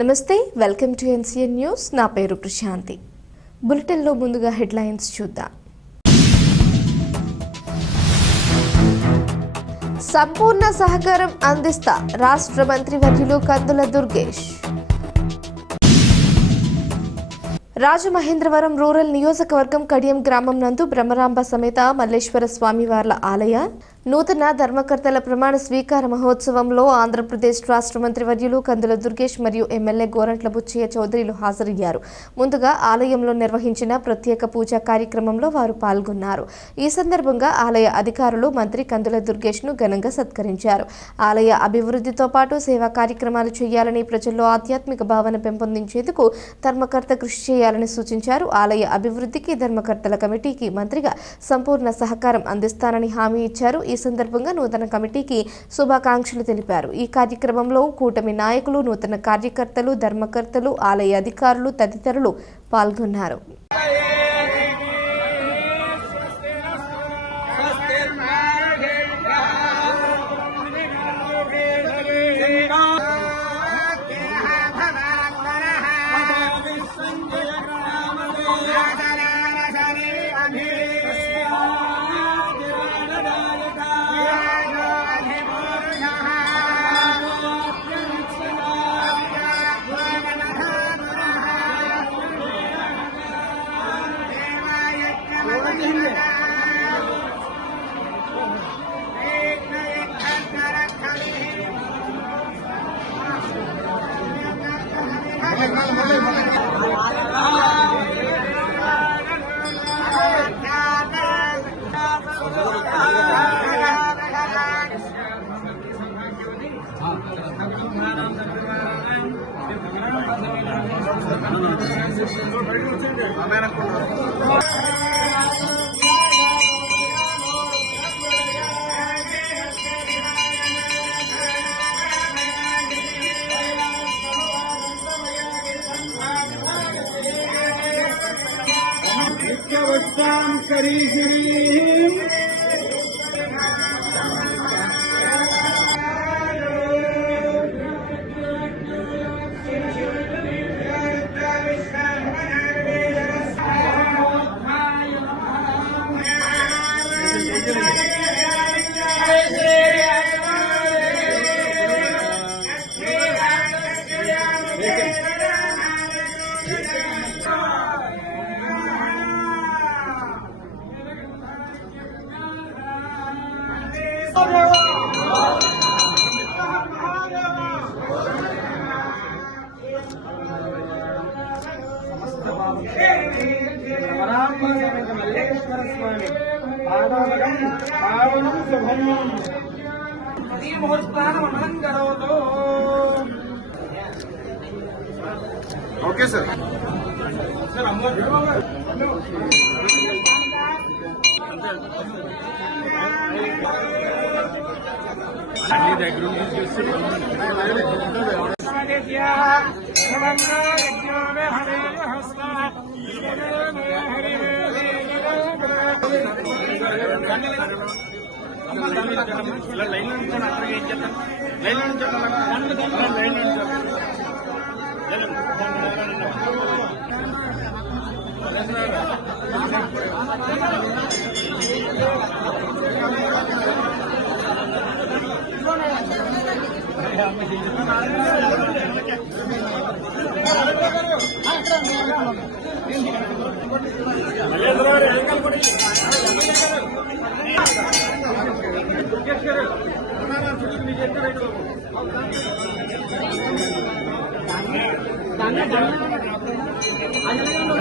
నమస్తే welcome to NCN news. నా పేరు ప్రశాంతి. బులెటిన్లో ముందుగా హెడ్లైన్స్ చూద్దాం. సంపూర్ణ సహకారం అందిస్తా రాష్ట్ర మంత్రివర్యులు కందుల దుర్గేష్. రాజమహేంద్రవరం రూరల్ నియోజకవర్గం కడియం గ్రామం నందు బ్రహ్మరాంబ సమేత మల్లేశ్వర స్వామివార్ల ఆలయ నూతన ధర్మకర్తల ప్రమాణ స్వీకార మహోత్సవంలో ఆంధ్రప్రదేశ్ రాష్ట్ర మంత్రి వర్యులు కందుల దుర్గేష్ మరియు ఎమ్మెల్యే గోరంట్ల బుచ్చయ్య చౌదరిలు హాజరయ్యారు. ముందుగా ఆలయంలో నిర్వహించిన ప్రత్యేక పూజా కార్యక్రమంలో వారు పాల్గొన్నారు. ఈ సందర్భంగా ఆలయ అధికారులు మంత్రి కందుల దుర్గేష్ను ఘనంగా సత్కరించారు. ఆలయ అభివృద్ధితో పాటు సేవా కార్యక్రమాలు చేయాలని ప్రజల్లో ఆధ్యాత్మిక భావన పెంపొందించేందుకు ధర్మకర్త కృషి చేయాలని సూచించారు. ఆలయ అభివృద్ధికి ధర్మకర్తల కమిటీకి మంత్రిగా సంపూర్ణ సహకారం అందిస్తానని హామీ ఇచ్చారు. ఈ సందర్భంగా నూతన కమిటీకి శుభాకాంక్షలు తెలిపారు. ఈ కార్యక్రమంలో కూటమి నాయకులు నూతన కార్యకర్తలు ధర్మకర్తలు ఆలయ అధికారులు తదితరులు పాల్గొన్నారు. আমরা नित्यवत्तां करीश्वरीम् మల్లేశ్వర స్వామి పాదోదకం పావనం శుభం ఈ ముహూర్తానం కరోతు ఓకే సార్ అన్ని దగ్గర నుంచి లైన్ నుంచి అక్కడ ఏం చేద్దాం లైన్ నుంచి లైన్ నుంచి ಧಾನ್ಯ ಧಾನ್ಯ అంజనేయ